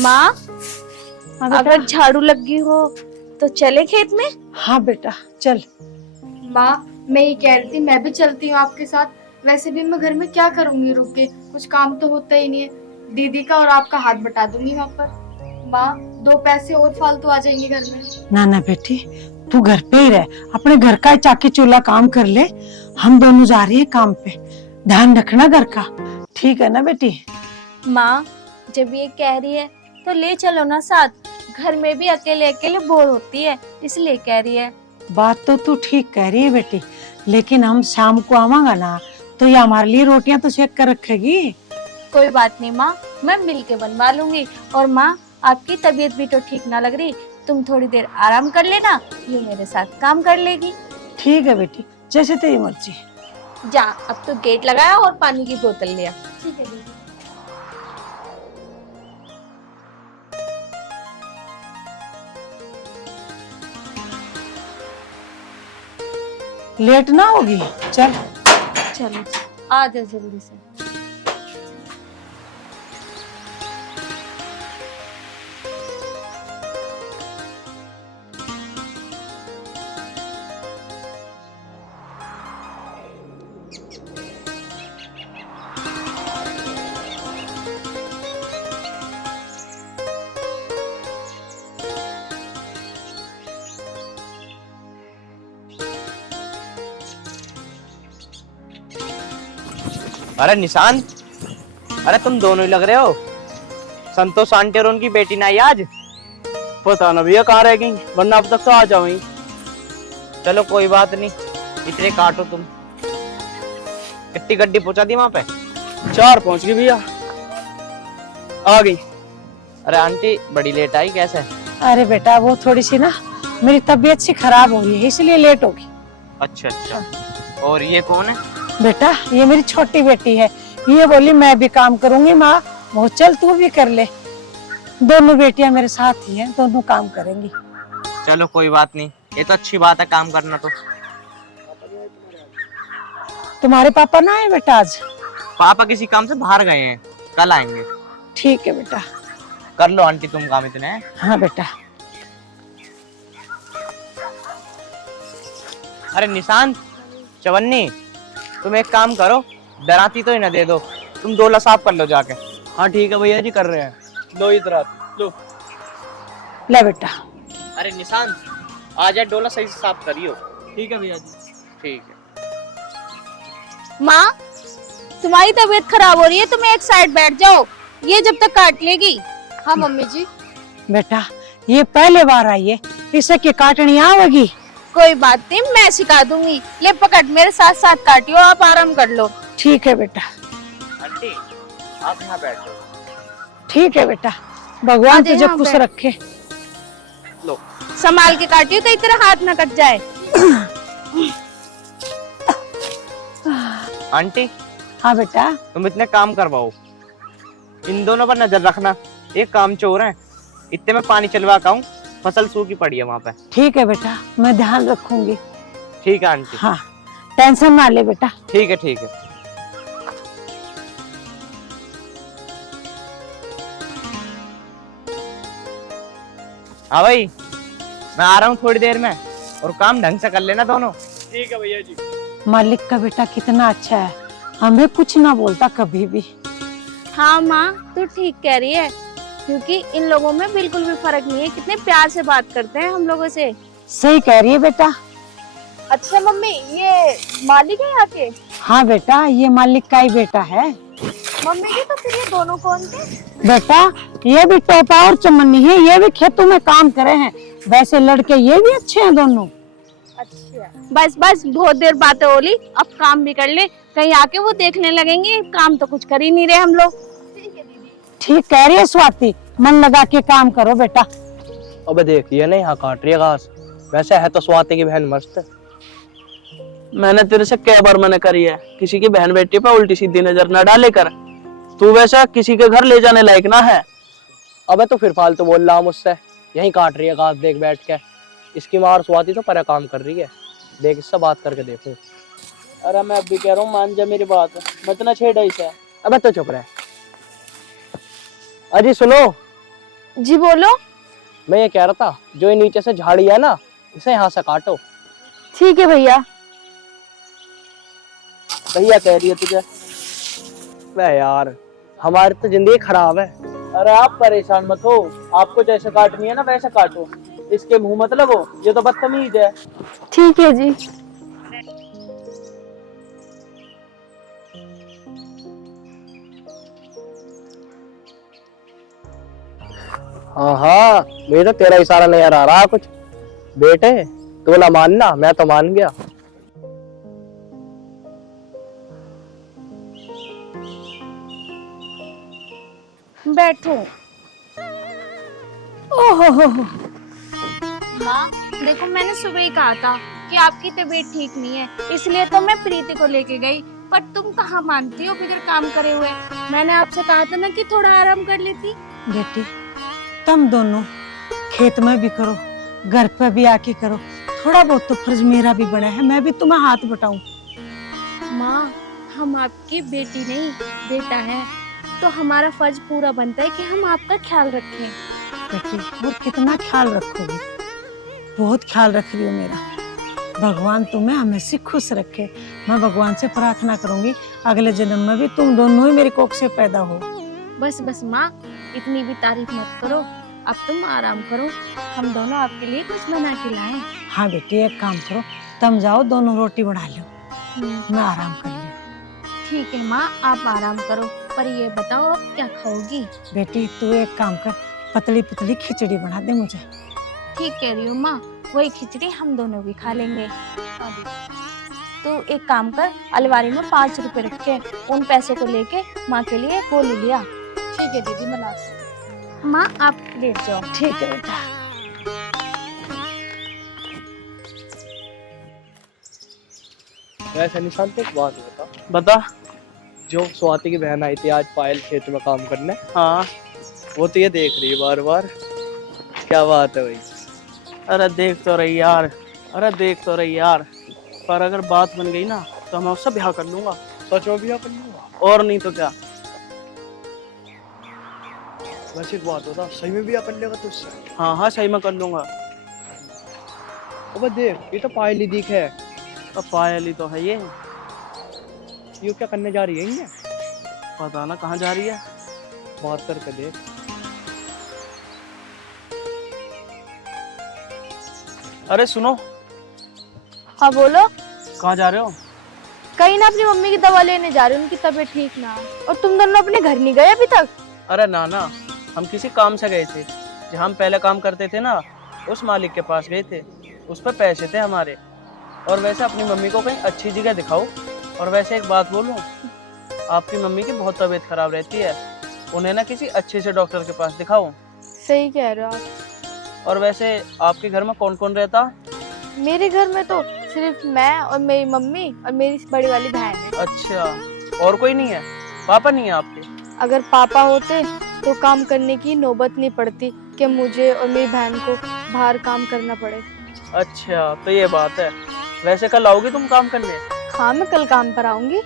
माँ, हाँ बेटा। अगर झाड़ू लगी हो तो चले खेत में। हाँ बेटा चल। माँ, मैं ये कह रही थी मैं भी चलती हूँ आपके साथ। वैसे भी मैं घर में क्या करूंगी रुक के, कुछ काम तो होता ही नहीं है। दीदी का और आपका हाथ बटा दूंगी वहाँ पर। माँ, 2 पैसे और फालतू आ जाएंगे घर में। ना ना बेटी, तू घर पे ही रह, अपने घर का चाकी चूल्हा काम कर ले। हम दोनों जा रहे हैं काम पे, ध्यान रखना घर का, ठीक है ना बेटी? माँ, जब ये कह रही है तो ले चलो ना साथ। घर में भी अकेले अकेले बोर होती है, इसलिए कह रही है। बात तो तू ठीक कह रही है बेटी, लेकिन हम शाम को आवांगा ना तो ये हमारे लिए रोटियां तो सेक कर रखेगी। कोई बात नहीं माँ, मैं मिल के बनवा लूंगी। और माँ, आपकी तबीयत भी तो ठीक ना लग रही, तुम थोड़ी देर आराम कर लेना, ये मेरे साथ काम कर लेगी। ठीक है बेटी, जैसे तेरी मर्जी। जा, अब तो गेट लगाया और पानी की बोतल लिया। ठीक है दीदी। लेट ना होगी, चल। चलो आ जा जल्दी से। अरे निशांत, अरे तुम दोनों ही लग रहे हो। संतोष आंटी और उनकी बेटी ना आई आज? पता ना भैया कहाँ रह गई, वरना अब तक तो आ जाओ। चलो कोई बात नहीं, इतने काटो तुम। कितनी गड्डी पहुंचा दी वहां पे? 4 पहुंच गई भैया, आ गई। अरे आंटी बड़ी लेट आई, कैसे? अरे बेटा वो थोड़ी सी ना मेरी तबीयत सी खराब हो रही है, इसलिए लेट होगी। अच्छा अच्छा, और ये कौन है? बेटा ये मेरी छोटी बेटी है, ये बोली मैं भी काम करूंगी माँ। वो चल तू भी कर ले, दोनों बेटियां मेरे साथ ही हैं, दोनों काम करेंगी। चलो कोई बात नहीं, ये तो अच्छी बात है काम करना। तो तुम्हारे पापा ना आए बेटा आज? पापा किसी काम से बाहर गए हैं, कल आएंगे। ठीक है बेटा। कर लो आंटी तुम काम इतने। हाँ बेटा। अरे निशांत, चवन्नी, तुम एक काम करो, दराती तो ही ना दे दो, तुम डोला साफ कर लो जाके। हाँ ठीक है भैया जी, कर रहे हैं। लो इधर लो। ले बेटा। अरे निशांत, आज यार डोला सही से साफ करियो। ठीक है भैया जी। ठीक है। माँ, तुम्हारी तबीयत खराब हो रही है, तुम एक साइड बैठ जाओ, ये जब तक काट लेगी। हाँ मम्मी जी। बेटा ये पहले बार आई है, इसे की काटनी आवेगी। कोई बात नहीं, मैं सिखा दूंगी। ले पकड़, मेरे साथ साथ काटियो, आप आराम कर लो। ठीक है बेटा। आंटी आप यहाँ बैठो। ठीक है बेटा, भगवान आजे तुझे यहाँ खुश बैठ। रखे। लो। संभाल के काटियो, कहीं तेरा हाथ ना कट जाए। आंटी हाँ बेटा। तुम इतने काम करवाओ, इन दोनों पर नजर रखना, एक काम चोर है। इतने में पानी चलवा का हूँ, फसल सूखी पड़ी है वहाँ पे। ठीक है बेटा, मैं ध्यान रखूंगी। ठीक है आंटी। हाँ टेंशन ना ले बेटा। ठीक है ठीक है। हाँ भाई, मैं आ रहा हूँ थोड़ी देर में, और काम ढंग से कर लेना दोनों। ठीक है भैया जी। मालिक का बेटा कितना अच्छा है, हमें कुछ ना बोलता कभी भी। हाँ माँ, तू ठीक कह रही है, क्योंकि इन लोगों में बिल्कुल भी फर्क नहीं है, कितने प्यार से बात करते हैं हम लोगों से। सही कह रही है बेटा। अच्छा मम्मी, ये मालिक है यहाँ के? हाँ बेटा, ये मालिक का ही बेटा है। मम्मी जी, तो फिर ये दोनों कौन थे? बेटा ये भी टोपा और चमन्नी है, ये भी खेतों में काम करे हैं। वैसे लड़के ये भी अच्छे हैं दोनों। अच्छा, बस बस बहुत देर बातें हो ली, अब काम भी कर ले, कहीं आके वो देखने लगेंगे काम तो कुछ कर ही नहीं रहे हम लोग। ठीक कह रही है स्वाति, मन लगा के काम करो बेटा। अबे देखिए ना, यहाँ काट रही है घास। वैसे है तो स्वाति की बहन मस्त। मैंने तेरे से कई बार मना करी है, किसी की बहन बेटी पे उल्टी सीधी नजर न डाले कर। तू वैसा किसी के घर ले जाने लायक ना है। अबे तो फिर फालतू बोल रहा मुझसे, यहीं काट रही है घास देख बैठ के। इसकी माँ और स्वाति तो परे काम कर रही है, देख इससे बात करके देखो। अरे मैं अभी कह रहा हूँ, मान जा मेरी बात, मत ना छेड़ इसे। अबे तो चुप रहे। अजी सुनो, जी बोलो। मैं ये कह रहा था, जो ये नीचे से झाड़ी है ना, इसे यहाँ से काटो। ठीक है भैया। भैया कह रही है तुझे? वह यार, हमारी तो जिंदगी खराब है। अरे आप परेशान मत हो, आपको जैसे काटनी है ना वैसे काटो, इसके मुंह मत लगो, ये तो बदतमीज है। ठीक है जी। हाँ हाँ, मुझे तो तेरा इशारा नहीं आ रहा कुछ। बेटे तू ना मानना, मैं तो मान गया। बैठो। ओहो माँ देखो, मैंने सुबह ही कहा था कि आपकी तबीयत ठीक नहीं है, इसलिए तो मैं प्रीति को लेके गई, पर तुम कहाँ मानती हो बिगर काम करे हुए। मैंने आपसे कहा था ना कि थोड़ा आराम कर लेती। बेटी, तुम दोनों खेत में भी करो, घर पे भी आके करो, थोड़ा बहुत तो फर्ज मेरा भी बना है, मैं भी तुम्हें हाथ बटाऊं। माँ हम आपकी बेटी नहीं बेटा है, तो हमारा फर्ज पूरा बनता है कि हम आपका ख्याल रखें। बेटी, और कितना ख्याल रखोगी? बहुत ख्याल रख रही हो मेरा। भगवान तुम्हें हमेशा खुश रखे। मैं भगवान से प्रार्थना करूंगी अगले जन्म में भी तुम दोनों ही मेरी कोख से पैदा हो। बस बस माँ, इतनी भी तारीफ मत करो, अब तुम आराम करो, हम दोनों आपके लिए कुछ बना के लाएं। हाँ बेटी, एक काम करो, तुम जाओ दोनों रोटी बना लो, मैं आराम कर लूं। ठीक है माँ, आप आराम करो, पर ये बताओ आप क्या खाओगी? बेटी तू एक काम कर, पतली पतली खिचड़ी बना दे मुझे। ठीक कह रही हूँ माँ, वही खिचड़ी हम दोनों भी खा लेंगे। तो एक काम कर, अलमारी में 5 रुपए रख के उन पैसों को लेके माँ के लिए गोली लिया। ठीक है दीदी, मैं लाती हूँ। माँ आप लेट जाओ। ठीक है बेटा। वैसे निशांत एक बात बता। जो स्वाति की बहन आई थी आज पायल खेत में काम करने, हाँ, वो तो ये देख रही है बार बार। क्या बात है भाई? अरे देख तो रही यार, पर अगर बात बन गई ना तो मैं उससे ब्याह कर लूंगा। सच में भी अपन लूंगा? और नहीं तो क्या। वैसे एक बात होता, सही में भी अपन लेगा तुझसे? हाँ हाँ, सही में कर लूंगा। अबे देख, ये तो पायल ही दिख है। अब पायल ही तो है ये। ये क्या करने जा रही है ये? पता ना कहाँ जा रही है। बात करके देख। अरे सुनो। हाँ बोलो। कहाँ जा रहे हो? कहीं ना अपनी मम्मी की दवा लेने जा रही हूँ, उनकी तबीयत ठीक ना है। और तुम दोनों अपने घर नहीं गए अभी तक? अरे ना, हम किसी काम से गए थे। जहाँ हम पहले काम करते थे ना, उस मालिक के पास गए थे, उस पर पैसे थे हमारे। और वैसे अपनी मम्मी को कहीं अच्छी जगह दिखाओ। और वैसे एक बात बोलूं, आपकी मम्मी की बहुत तबीयत खराब रहती है, उन्हें ना किसी अच्छे से डॉक्टर के पास दिखाओ। सही कह रहे हो आप। और वैसे आपके घर में कौन कौन रहता? मेरे घर में तो सिर्फ मैं और मेरी मम्मी और मेरी बड़ी वाली बहन है। अच्छा, और कोई नहीं है? पापा नहीं है आपके? अगर पापा होते तो काम करने की नौबत नहीं पड़ती कि मुझे और मेरी बहन को बाहर काम करना पड़े। अच्छा, तो ये बात है। वैसे कल आओगी तुम काम करने? हाँ, मैं कल काम पर आऊंगी।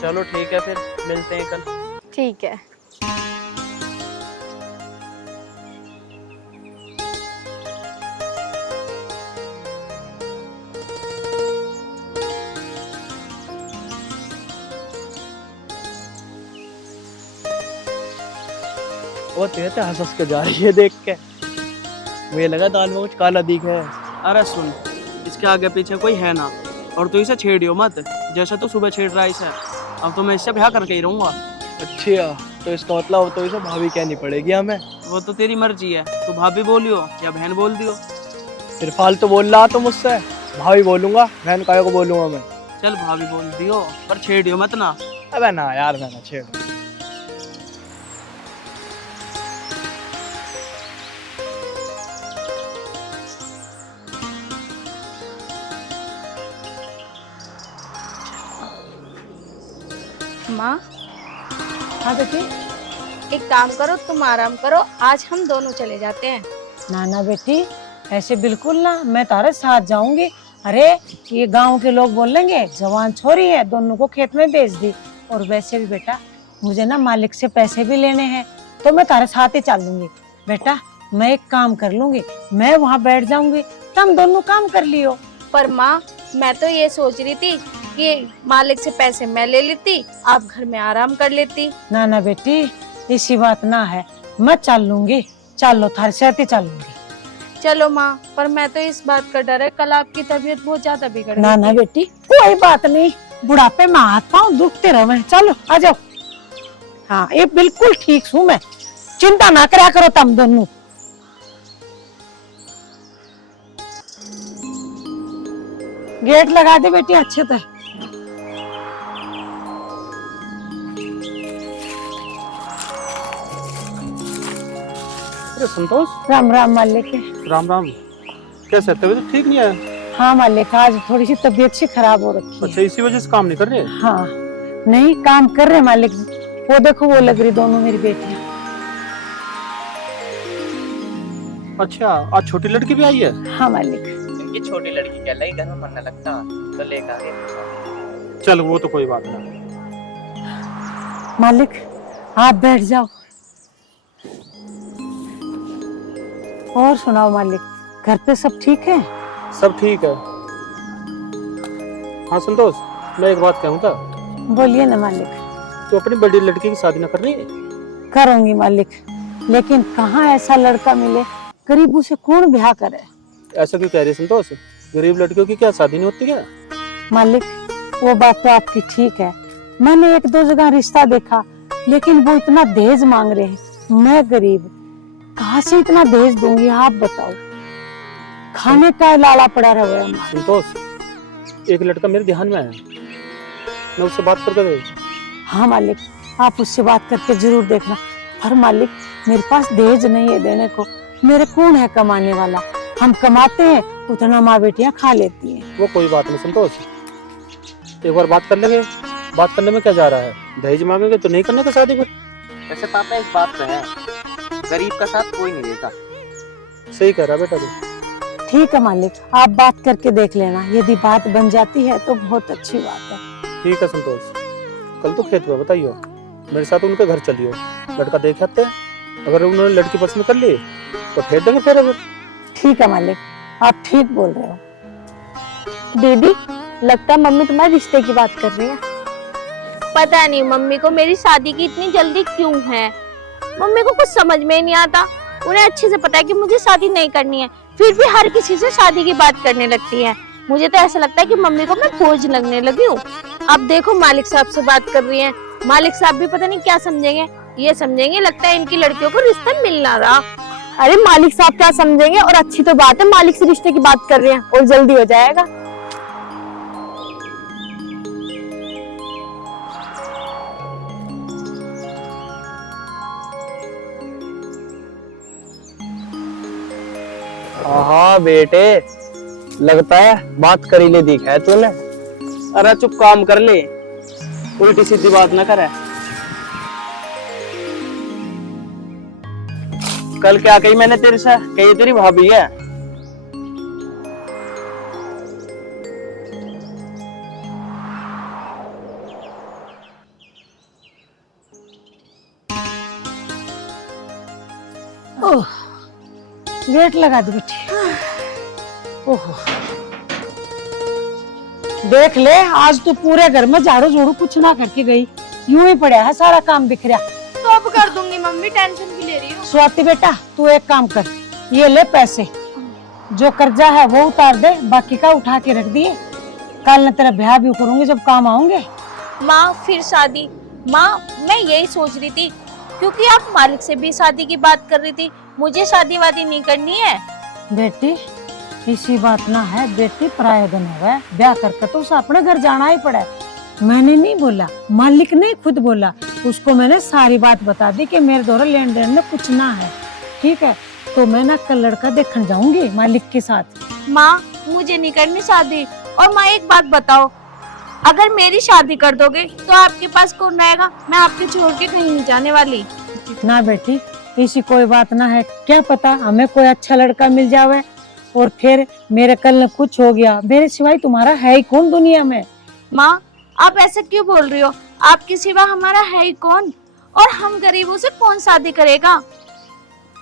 चलो ठीक है, फिर मिलते हैं कल। ठीक है। वो तेरे हंस के जा रही है देख के। मुझे लगा दाल में कुछ काला दिख है। अरे सुन, इसके आगे पीछे कोई है ना, और तू इसे छेड़ियो मत, जैसे तू सुबह छेड़ रहा है इसे। अब तो मैं इससे ब्याह करके ही रहूंगा। अच्छा, तो इसका मतलब तो इसे भाभी कहनी पड़ेगी हमें? वो तो तेरी मर्जी है, तू भाभी बोलियो या बहन बोल दियो। फिर फालतू बोल रहा तो मुझसे, भाभी बोलूंगा, बहन काहे को बोलूंगा मैं? चल भाभी बोल दियो, पर छेड़ियो मत ना। अबे ना यार, मैं ना छेड़। माँ हाँ बेटी। एक काम करो, तुम आराम करो, आज हम दोनों चले जाते हैं। ना बेटी, ऐसे बिल्कुल ना, मैं तारे साथ जाऊंगी। अरे ये गांव के लोग बोलेंगे जवान छोरी है, दोनों को खेत में भेज दी। और वैसे भी बेटा, मुझे ना मालिक से पैसे भी लेने हैं, तो मैं तारे साथ ही चल लूंगी। बेटा मैं एक काम कर लूंगी, मैं वहाँ बैठ जाऊंगी, तुम दोनों काम कर लियो। पर माँ मैं तो ये सोच रही थी कि मालिक से पैसे मैं ले लेती, आप घर में आराम कर लेती। ना ना बेटी ऐसी बात ना है, मैं चल लूंगी, चलो थार साथ चल लूंगी। चलो माँ, पर मैं तो इस बात का डर है कल आपकी तबीयत बहुत ज्यादा बिगड़ ना गई। ना बेटी कोई बात नहीं, बुढ़ापे में हाथ पाँव दुखते रहे, चलो आ जाओ। हाँ ये बिल्कुल ठीक हूँ मैं, चिंता ना करा करो तुम दोनों। गेट लगा दे बेटी अच्छे से। अरे संतोष, राम राम मालिक। राम राम। कैसे है? तबीयत ठीक नहीं है? हाँ मालिक आज थोड़ी सी तबीयत सी खराब हो रखी है। अच्छा इसी वजह से काम नहीं कर रहे? हाँ नहीं काम कर रहे मालिक, वो देखो वो लग रही दोनों मेरी बेटियां। अच्छा आज छोटी लड़की भी आई है? हाँ मालिक। इनकी छोटी लड़की क्या लगी, घर में मन न लगता तो लेकर आ गए। चल वो तो कोई बात नहीं। मालिक आप बैठ जाओ। और सुनाओ मालिक, घर पे सब ठीक है? सब ठीक है। हाँ संतोष, मैं एक बात कहूँ था। बोलिए ना मालिक। तो अपनी बड़ी लड़की की शादी न कर रही है? करूंगी मालिक, लेकिन कहाँ ऐसा लड़का मिले, गरीबों से कौन ब्याह करे। ऐसा क्यों कह रही है संतोष? गरीब लड़कियों की क्या शादी नहीं होती क्या? मालिक वो बात तो आपकी ठीक है, मैंने एक दो जगह रिश्ता देखा, लेकिन वो इतना दहेज मांग रहे हैं। मैं गरीब, कहाँ से इतना दहेज दूंगी आप बताओ, खाने का लाला पड़ा रहा है। संतोष एक लड़का मेरे ध्यान में है, मैं उससे बात करके दे। हाँ मालिक आप उससे बात करके जरूर देखना, पर मालिक मेरे पास दहेज नहीं है देने को, मेरे कौन है कमाने वाला, हम कमाते हैं उतना माँ बेटियां खा लेती हैं। वो कोई बात नहीं संतोष, एक बार बात कर लेंगे। बात करने में क्या जा रहा है? दहेज मांगेंगे तो नहीं करने का शादी में। वैसे पापा एक बात तो है, गरीब का साथ कोई नहीं देता। सही कह रहा बेटा तू। ठीक है मालिक आप बात करके देख लेना, यदि बात बन जाती है तो बहुत अच्छी बात है। ठीक है संतोष, कल तो खेत में बताइयो, मेरे साथ उनके घर चलियो, लड़का देख आते हैं, अगर उन्होंने लड़की पसंद कर ली तो फेर देंगे फिर। अगर ठीक है मालिक आप ठीक बोल रहे हो। दीदी लगता है मम्मी तुम्हारे रिश्ते की बात कर रही है। पता नहीं मम्मी को मेरी शादी की इतनी जल्दी क्यों है, मम्मी को कुछ समझ में ही नहीं आता। उन्हें अच्छे से पता है कि मुझे शादी नहीं करनी है, फिर भी हर किसी से शादी की बात करने लगती है। मुझे तो ऐसा लगता है कि मम्मी को मैं बोझ लगने लगी हूँ। अब देखो मालिक साहब से बात कर रही है, मालिक साहब भी पता नहीं क्या समझेंगे, ये समझेंगे लगता है इनकी लड़कियों को रिश्ता मिल ना रहा। अरे मालिक साहब क्या समझेंगे, और अच्छी तो बात है मालिक से रिश्ते की बात कर रहे हैं, और जल्दी हो जाएगा। हाँ बेटे, लगता है बात करी ले दिखा है तूने। अरे चुप काम कर ले, उल्टी सीधी बात ना करे। कल क्या कही मैंने तेरे से, कही तेरी भाभी है। ओह गेट लगा दे बेटी। ओहो देख ले आज तो पूरे घर में झाड़ू झोड़ू कुछ ना करके गई, यूं ही पड़ा है सारा काम बिखरा। तो अब कर दूंगी मम्मी, टेंशन भी ले रही हो। स्वाति बेटा तू एक काम कर, ये ले पैसे, जो कर्जा है वो उतार दे, बाकी का उठा के रख दिए, कल न तेरा ब्याह भी करूंगी जब काम आऊंगे। माँ फिर शादी? माँ मैं यही सोच रही थी, क्योंकि आप मालिक से भी शादी की बात कर रही थी, मुझे शादी वादी नहीं करनी है। बेटी इसी बात ना है, बेटी परायधन हो गया, ब्याह करके तो उसे अपने घर जाना ही पड़ा। मैंने नहीं बोला, मालिक ने खुद बोला, उसको मैंने सारी बात बता दी कि मेरे द्वारा लेन देन में कुछ ना है। ठीक है तो मैं ना कल लड़का देखने जाऊंगी मालिक के साथ। माँ मुझे नहीं करनी शादी, और माँ एक बात बताओ, अगर मेरी शादी कर दोगे तो आपके पास कौन रहेगा? मैं आपके छोड़ के कहीं नहीं जाने वाली। ना बेटी ऐसी कोई बात ना है, क्या पता हमें कोई अच्छा लड़का मिल जावे और फिर मेरे कल न कुछ हो गया, मेरे सिवाय तुम्हारा है ही कौन दुनिया में। माँ आप ऐसे क्यों बोल रही हो, आपके सिवा हमारा है ही कौन, और हम गरीबों से कौन शादी करेगा?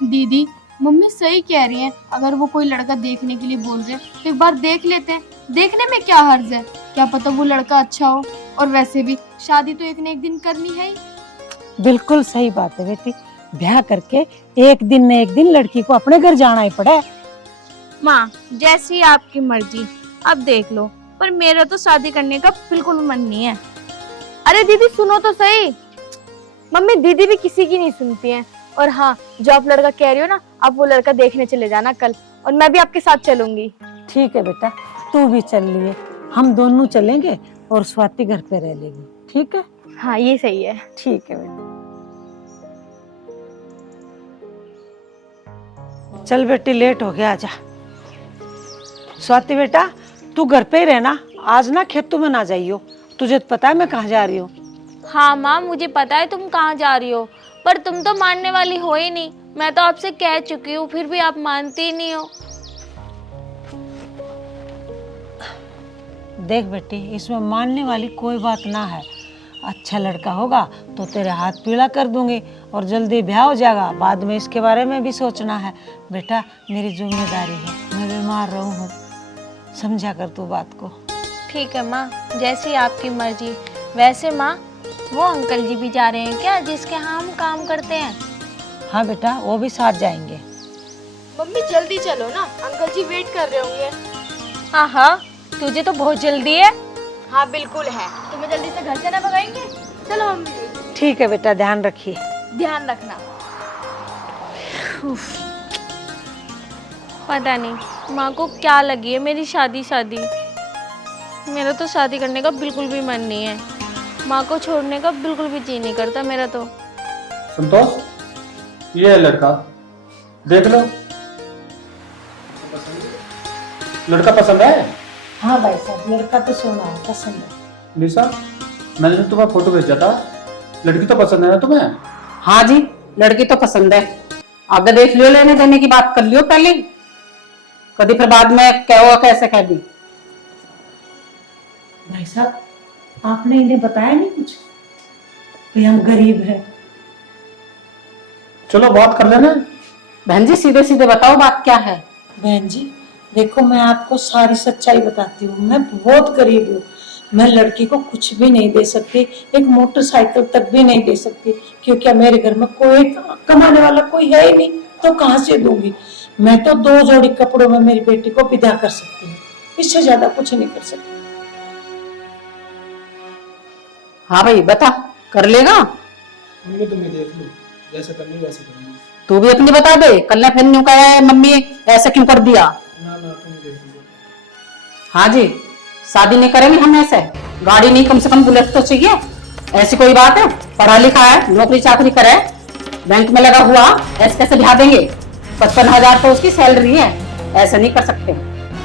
दीदी मम्मी सही कह रही हैं, अगर वो कोई लड़का देखने के लिए बोल रहे हैं तो एक बार देख लेते हैं, देखने में क्या हर्ज है, क्या पता वो लड़का अच्छा हो। और वैसे भी शादी तो एक न एक दिन करनी है ही। बिल्कुल सही बात है बेटी, ब्याह करके एक दिन न एक दिन लड़की को अपने घर जाना ही पड़ा है। माँ जैसी आपकी मर्जी, अब देख लो, पर मेरा तो शादी करने का बिल्कुल मन नहीं है। अरे दीदी सुनो तो सही, मम्मी दीदी भी किसी की नहीं सुनती हैं। और हाँ, जो आप लड़का कह रही हो ना, आप वो लड़का देखने चले जाना कल, और मैं भी आपके साथ चलूंगी। ठीक है बेटा, तू भी चल लिए, हम दोनों चलेंगे और स्वाति घर पे रह लेगी। ठीक है? हाँ ये सही है। ठीक है बेटा। चल बेटी, लेट हो गया, आजा। स्वाति बेटा, तू घर पे ही रहना, आज ना खेतों में ना जाइयो, तुझे तो पता है मैं कहाँ जा रही हूँ। हाँ माँ मुझे पता है तुम कहाँ जा रही हो, पर तुम तो मानने वाली हो ही नहीं। मैं तो आपसे कह चुकी हूँ, फिर भी आप मानती ही नहीं हो। देख बेटी, इसमें मानने वाली कोई बात ना है। अच्छा लड़का होगा तो तेरे हाथ पीला कर दूंगी और जल्दी ब्याह हो जाएगा, बाद में इसके बारे में भी सोचना है। बेटा मेरी जिम्मेदारी है, मैं बीमार रहूं हूँ, समझा कर तू बात को। ठीक है माँ, जैसी आपकी मर्जी। वैसे माँ, वो अंकल जी भी जा रहे हैं क्या, जिसके यहाँ हम काम करते हैं? हाँ बेटा, वो भी साथ जाएंगे। मम्मी जल्दी चलो ना, अंकल जी वेट कर रहे होंगे। हाँ हाँ, तुझे तो बहुत जल्दी है। हाँ बिल्कुल है, तुम्हें जल्दी से घर से ना भगाएंगे। चलो मम्मी जी। ठीक है बेटा, ध्यान रखिए। ध्यान रखना। पता नहीं माँ को क्या लगी है मेरी शादी। मेरा तो शादी करने का बिल्कुल भी मन नहीं है, माँ को छोड़ने का बिल्कुल भी जी नहीं करता मेरा तो। संतोष, ये है लड़का, देख लो। लड़का पसंद है? हाँ भाई साहब, लड़का तो सोना है, पसंद है। निशा, मैंने जो तुम्हें फोटो भेजा था, लड़की तो पसंद है ना तुम्हें? हाँ जी, लड़की तो पसंद है। आगे देख लियो, लेने देने की बात कर लियो पहले, कभी फिर बाद में क्या हुआ कैसे कह दी। भाई साहब, आपने इन्हें बताया नहीं कुछ कि हम गरीब हैं? चलो बात कर लेना। बहन जी सीधे सीधे बताओ बात क्या है। बहन जी देखो, मैं आपको सारी सच्चाई बताती हूँ, मैं बहुत गरीब हूँ। मैं लड़की को कुछ भी नहीं दे सकती, एक मोटरसाइकिल तक भी नहीं दे सकती, क्योंकि मेरे घर में कोई कमाने वाला कोई है ही नहीं, तो कहाँ से दूंगी। मैं तो 2 जोड़ी कपड़ों में मेरी बेटी को विदा कर सकती हूँ, इससे ज्यादा कुछ नहीं कर सकती। हाँ भाई बता, कर लेगा? मम्मी तुम देख लो, जैसे करनी वैसे करनी। तू भी अपनी बता दे, कल ने फिर न्यू कहा है मम्मी ऐसा क्यों कर दिया। ना तुम देख लो। हाँ जी, शादी नहीं करेंगे हम ऐसे, गाड़ी नहीं कम से कम बुलेट तो चाहिए। ऐसी कोई बात है, पढ़ा लिखा है, नौकरी चाकरी करे, बैंक में लगा हुआ, ऐसे कैसे ब्याह देंगे? 55,000 तो उसकी सैलरी है, ऐसा नहीं कर सकते।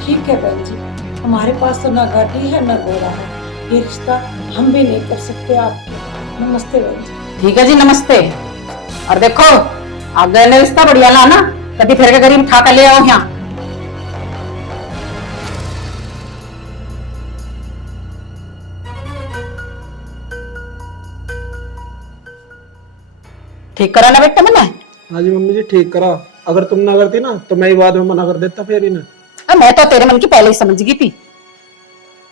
ठीक है बहन जी, हमारे पास तो ना गाड़ी है ना घोड़ा है, ये रिश्ता हम भी नहीं कर सकते। आप नमस्ते बहन जी। ठीक है जी, नमस्ते। और देखो आगे ने रिश्ता बढ़िया लाना, कभी फिर के गरीब उठा कर ले आओ यहाँ। ठीक करा ना बेटा मैंने? हाँ जी मम्मी जी, ठीक करा। अगर तुम ना करती ना तो मैं ही बाद में मना कर देता फिर ही ना। मैं तो तेरे मन की पहले ही समझ गई थी।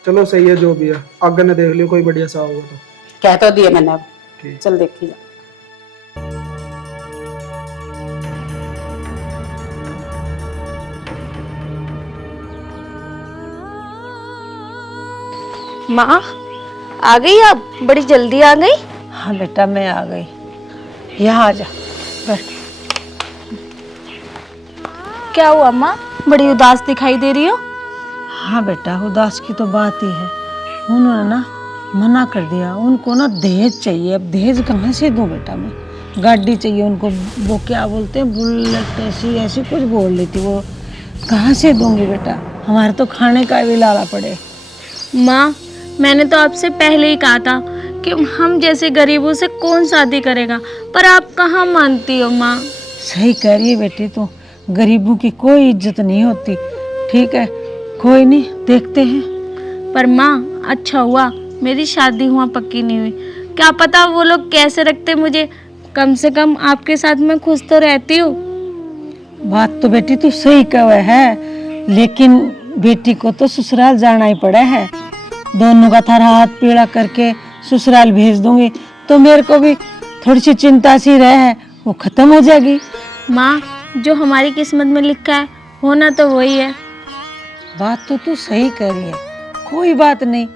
चलो सही है, जो भी है आगे ने देख लियो, कोई बढ़िया सा होगा तो। कह तो दिए मैंने, अब ठीक। चल देखी जा। माँ आ गई आप, बड़ी जल्दी आ गई। हाँ बेटा, मैं आ गई। यहाँ आ जा, बैठ। क्या हुआ माँ, बड़ी उदास दिखाई दे रही हो? हाँ बेटा, उदास की तो बात ही है, उन्होंने ना मना कर दिया। उनको ना दहेज चाहिए। अब दहेज कहाँ से दूं बेटा मैं? गाड़ी चाहिए उनको, वो क्या बोलते हैं, बुलेट ऐसी कुछ बोल रही थी, वो कहाँ से दूंगी बेटा? हमारे तो खाने का भी लाला पड़े। माँ मैंने तो आपसे पहले ही कहा था कि हम जैसे गरीबों से कौन शादी करेगा, पर आप कहाँ मानती हो माँ। सही कह रही है बेटी, तो गरीबों की कोई इज्जत नहीं होती। ठीक है, कोई नहीं, देखते हैं। पर माँ अच्छा हुआ मेरी शादी हुआ पक्की नहीं हुई, क्या पता वो लोग कैसे रखते मुझे। कम से कम आपके साथ मैं खुश तो रहती हूँ। बात तो बेटी तू सही कहे है, लेकिन बेटी को तो ससुराल जाना ही पड़ा है। दोनों का थारा हाथ पीड़ा करके ससुराल भेज दूंगी तो मेरे को भी थोड़ी सी चिंता सी रहे वो खत्म हो जाएगी। माँ, जो हमारी किस्मत में लिखा है होना तो वही है। बात तो तू सही कह रही है, कोई बात नहीं,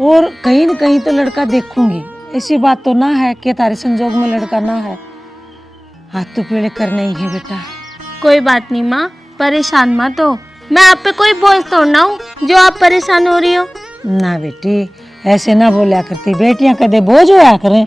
और कहीं न कहीं तो लड़का देखूंगी। ऐसी बात तो ना है कि तारे संजोग में लड़का ना है। हाथ तो पीड़े करने ही है बेटा। कोई बात नहीं माँ, परेशान मत हो। मैं आप पे कोई बोझ तो ना हूँ जो आप परेशान हो रही हो। ना बेटी, ऐसे ना बोला करती, बेटियां कदे बोझ होया करें।